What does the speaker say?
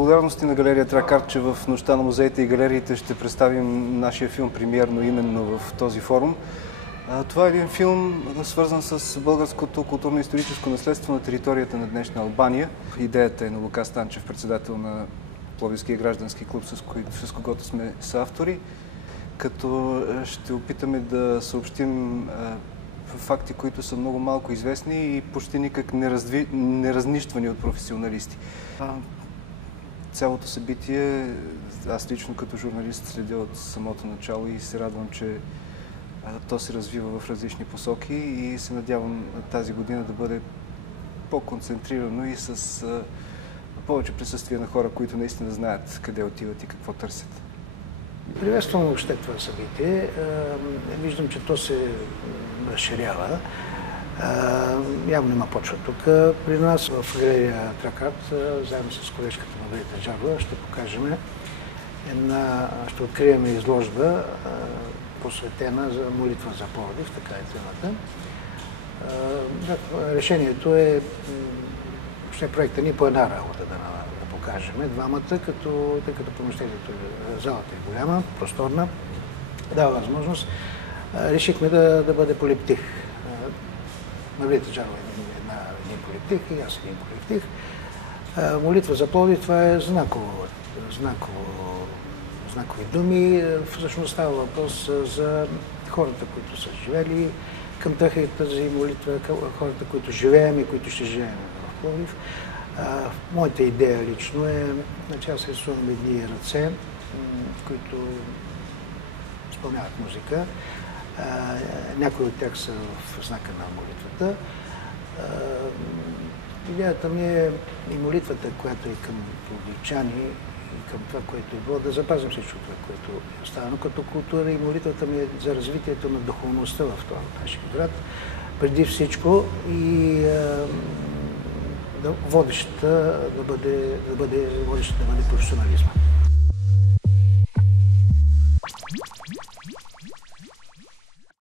Благодарности на галерия Тракар, че в Нощта на музеите и галериите ще представим нашия филм премиерно именно в този форум. Това е един филм, свързан с българското културно-историческо наследство на територията на днешна Албания. Идеята е на Лука Станчев, председател на Пловдивския граждански клуб, с когото сме съавтори, като ще опитаме да съобщим факти, които са много малко известни и почти никак неразнищвани от професионалисти. Цялото събитие, аз лично като журналист следя от самото начало и се радвам, че то се развива в различни посоки и се надявам тази година да бъде по-концентрирано и с повече присъствие на хора, които наистина знаят къде отиват и какво търсят. Приветствам въобще това събитие. Виждам, че то се разширява. Явно има почва тук. При нас в галерия Тракар, заедно с колежката Маргарита Джарова, ще покажем ще открием изложба, посветена за молитва за Пловдив, така е темата. Решението е, ще проекта ни по една работа да покажем двамата, тъй като помещението, залата е голяма, просторна, дава възможност. Решихме да бъде полиптих. Маргарита Джарова е един полиптих и аз един полиптих. Молитва за Пловдив, това е знакови думи. Всъщност става въпрос за хората, които са живели към тази молитва, хората, които живеем и които ще живеем в Пловдив. Моята идея лично е, че аз рисувам едни ръце, които изпълняват музика. Някои от тях са в знака на молитвата. Идеята ми е и молитвата, която е към пловдивчани, и към това, което е било, да запазим всичко това, което е останало като култура, и молитвата ми е за развитието на духовността в това нашия град. Преди всичко и водещата да бъде професионализма.